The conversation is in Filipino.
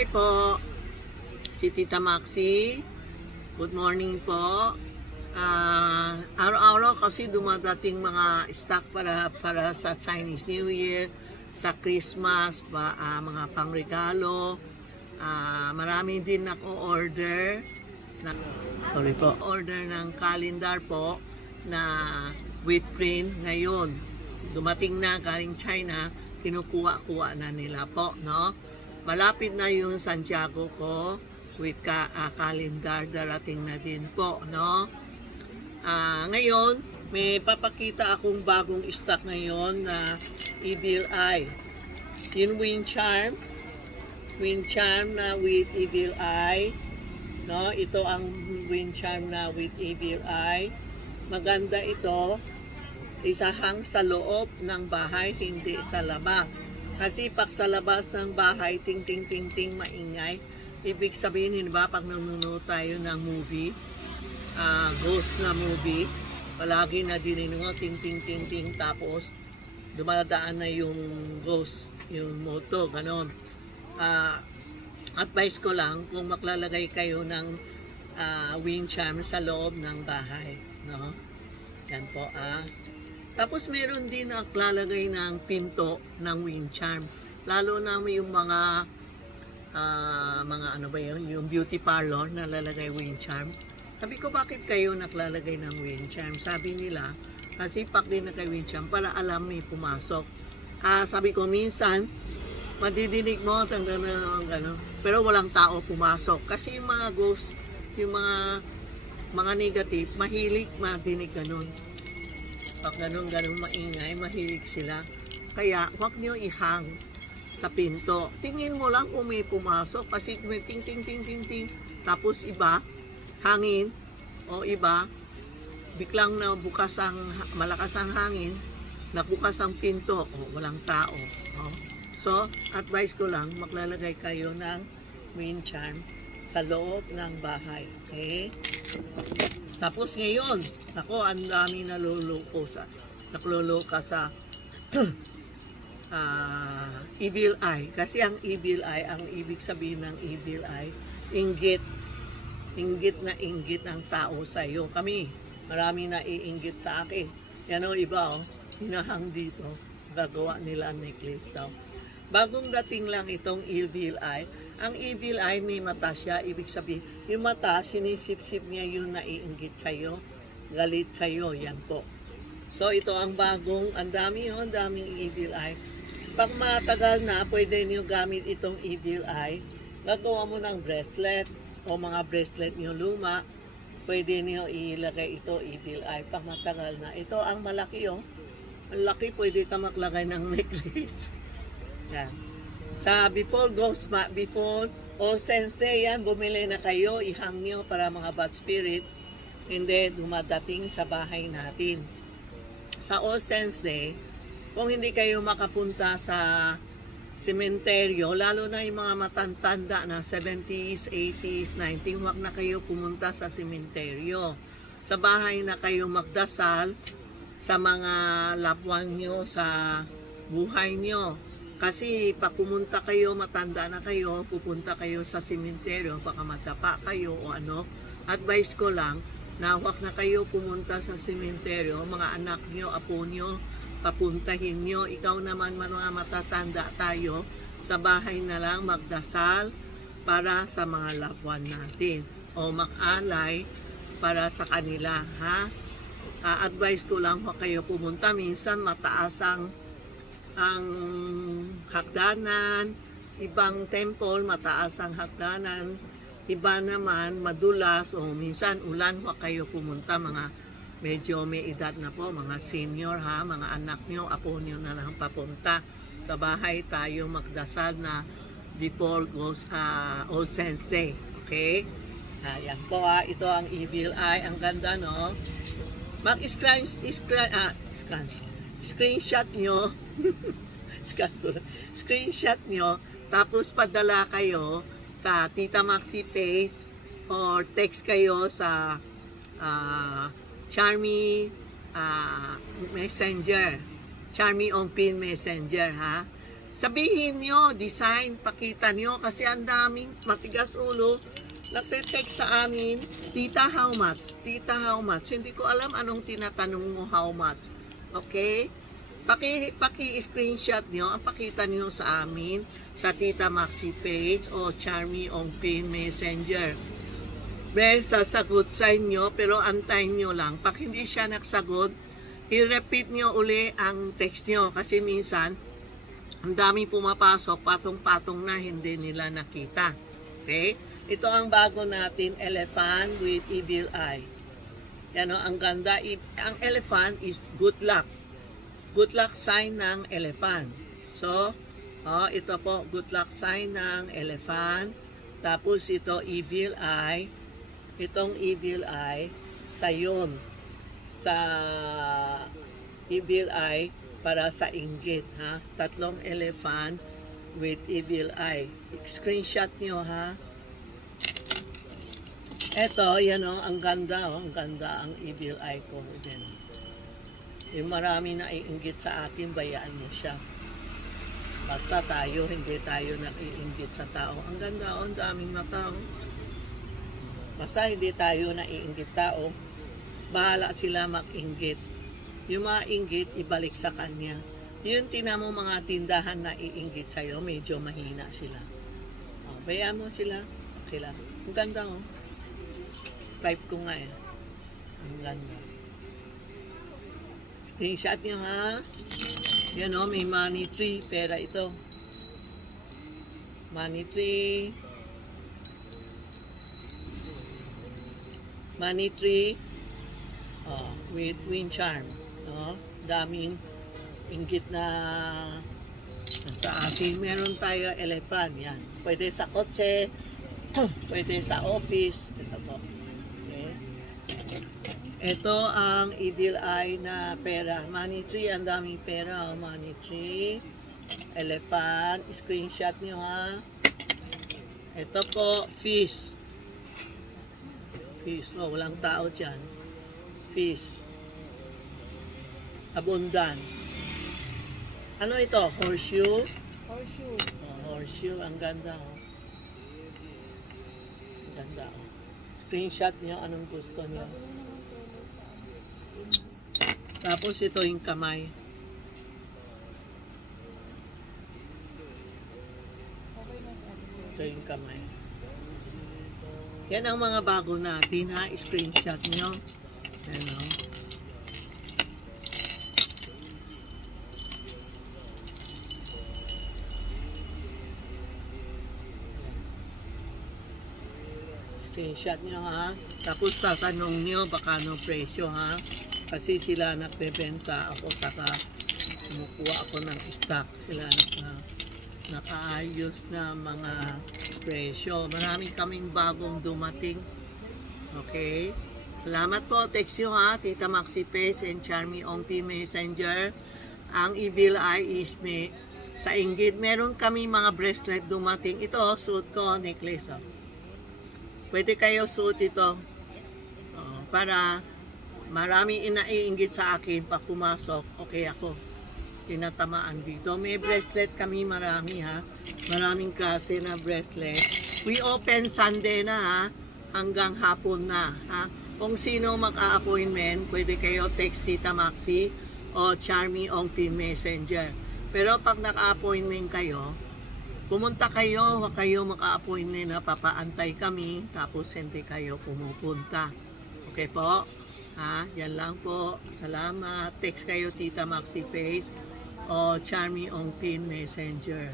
Hi po, si Tita Maxi. Good morning po. Araw-araw kasi dumadating mga stock para sa Chinese New Year, sa Christmas, mga pangregalo. Marami din ako order ng calendar po na with print ngayon. Dumating na galing China, kinukuha-kuha na nila po, no? Malapit na yung Santiago ko with calendar, darating na din po, no? Ngayon, may papakita akong bagong stock ngayon na Evil Eye. Yung wind charm na with Evil Eye, no? Ito ang wind charm na with Evil Eye. Maganda ito, isahang sa loob ng bahay, hindi sa labas. Kasi pag sa labas ng bahay, ting ting ting ting maingay, ibig sabihin ba pag nanonood tayo ng movie, ghost na movie, palagi na dininuno ting ting ting ting, tapos dumadaan na yung ghost, yung moto, ganon. Advice ko lang kung maklalagay kayo ng wind charm sa loob ng bahay, no? Yan po, Tapos meron din naklalagay ng pinto ng wind charm. Lalo na yung mga ano ba yun, yung beauty parlor na lalagay wind charm. Sabi ko, bakit kayo naklalagay ng wind charm? Sabi nila, kasi pak din na kay wind charm para alam may pumasok. Sabi ko, minsan, madidinig mo, gano'n, pero walang tao pumasok. Kasi yung mga ghost, yung mga negative, mahilig madinig gano'n. Pag ganun maingay, mahilig sila. Kaya, huwag nyo ihang sa pinto. Tingin mo lang kung may pumasok. Kasi may ting ting ting ting ting. Tapos iba, hangin. O iba, biglang na bukas malakas ang hangin. Nabukas ang pinto. O, walang tao. O. So, advice ko lang, maglalagay kayo ng wind charm sa loob ng bahay. Okay? Tapos ngayon, ako, ang dami nakloloka sa Evil Eye. Kasi ang Evil Eye, ang ibig sabihin ng Evil Eye, inggit. Inggit na inggit ang tao sa iyo. Kami, marami na iinggit sa akin. Yan o, iba o, hinahang dito. Gagawa nila ang necklace daw. Bagong dating lang itong Evil Eye. Ang Evil Eye, may mata siya. Ibig sabihin, yung mata, sinisip-sip niya yung naiinggit sa'yo. Galit sa'yo. Yan po. So, ito ang bagong, ang daming Evil Eye. Pag matagal na, pwede niyo gamit itong Evil Eye. Gagawa mo ng bracelet o mga bracelet niyo luma. Pwede niyo ilagay ito, Evil Eye. Pag matagal na. Ito ang malaki, oh. Ang laki, pwede ka maglagay ng necklace. Yan. Sa before All Saints Day yan, bumili na kayo, ihang nyo para mga bad spirit, hindi dumadating sa bahay natin. Sa All Saints Day, kung hindi kayo makapunta sa sementeryo, lalo na yung mga matantanda na 70s, 80s, 90s, huwag na kayo pumunta sa sementeryo. Sa bahay na kayo magdasal sa mga loved one nyo, sa buhay nyo. Kasi pag pumunta kayo, matanda na kayo, pupunta kayo sa sementeryo, baka matapa kayo o ano, advice ko lang na huwag na kayo pumunta sa sementeryo, mga anak nyo, apo nyo, papuntahin nyo. Ikaw naman, mga matatanda tayo, sa bahay na lang magdasal para sa mga loved one natin o mag-alay para sa kanila, ha? Advice ko lang, huwag kayo pumunta. Minsan mataas ang hagdanan, ibang temple mataas ang hagdanan, iba naman madulas o minsan ulan. Huwag kayo pumunta, mga medyo may edad na po, mga senior, ha, mga anak nyo, apo nyo na lang papunta. Sa bahay tayo magdasal na before All Saints Day. Okay? Ayan po, ito ang Evil Eye. Ang ganda, no? Screenshot nyo screenshot nyo, tapos padala kayo sa Tita Maxi Face or text kayo sa Charmy Messenger, Charmy on Pin Messenger, ha? Sabihin nyo, design, pakita nyo, kasi ang daming matigas ulo, nagte-text sa amin, tita how much? Tita how much? Hindi ko alam anong tinatanong mo how much. Okay? Paki-screenshot nyo, pakita nyo sa amin, sa Tita Maxi page o Charmy on Pin Messenger. Sasagot sa inyo, pero antayin nyo lang. Pag hindi siya nagsagot, i-repeat nyo uli ang text nyo, kasi minsan, ang dami pumapasok, patong-patong na hindi nila nakita. Okay? Ito ang bago natin, elephant with evil eye. Yan o, ang ganda. Ang elephant is good luck. Good luck sign ng elephant. So, ito po, good luck sign ng elephant. Tapos ito, evil eye. Itong evil eye, sayon. Sa evil eye, para sa inggit, ha? Tatlong elephant with evil eye. Screenshot nyo, ha? Eto, yan o, ang ganda, ang ganda ang evil eye ko. Din. Yung marami na iinggit sa atin, bayaan mo siya. Basta tayo, hindi tayo naiinggit sa tao. Ang ganda, ang daming mata. Basta hindi tayo naiinggit tao, bahala sila mag-inggit. Yung mga inggit, ibalik sa kanya. Yung tinamo mga tindahan na iinggit sa'yo, medyo mahina sila. Bayaan mo sila, okay lang. Ang ganda, oh. Type ko nga eh. Ang ganda. Screenshot nyo ha. Yan o, may money tree. Pera ito. Money tree. Money tree. With wind charm. Daming inggit na sa atin. Meron tayo elephant. Yan. Pwede sa kotse. Pwede sa office. Ito po. Ito ang evil eye na pera. Money tree, ang daming pera. Money tree. Elephant. Screenshot nyo ha. Ito po, fish. Fish. Walang tao dyan. Fish. Abundan. Ano ito? Horseshoe? Horseshoe. Horseshoe. Ang ganda. Ang ganda. Screenshot nyo anong gusto nyo. Tapos ito yung kamay. Ito yung kamay. Yan ang mga bago natin ha. Screenshot nyo. Yan o. Screenshot nyo ha. Tapos tatanong nyo baka anong presyo ha. Kasi sila nagbebenta ako, saka kumukuha ako ng stock. Sila nakaayos na mga presyo. Maraming kaming bagong dumating. Okay? Salamat po. Text nyo ha. Tita Maxi Page and Charmy on P Messenger. Ang evil eye is me. Sa inggit, meron kami mga bracelet dumating. Ito, suit ko, necklace. Pwede kayo suot ito. Para marami inaiinggit sa akin pag pumasok, okay ako. Tinatamaan dito. May bracelet kami marami ha. Maraming klase na bracelet. We open Sunday na ha. Hanggang hapon na ha. Kung sino mag-a-appointment, pwede kayo text Tita Maxi o Charmy on Pin Messenger. Pero pag naka-appointment kayo, pumunta kayo, huwag kayo maka-appointment na papaantay kami, tapos hindi kayo pumupunta. Okay po? Yan lang po. Salamat. Text kayo Tita Maxi Face o Charmy on Pin Messenger.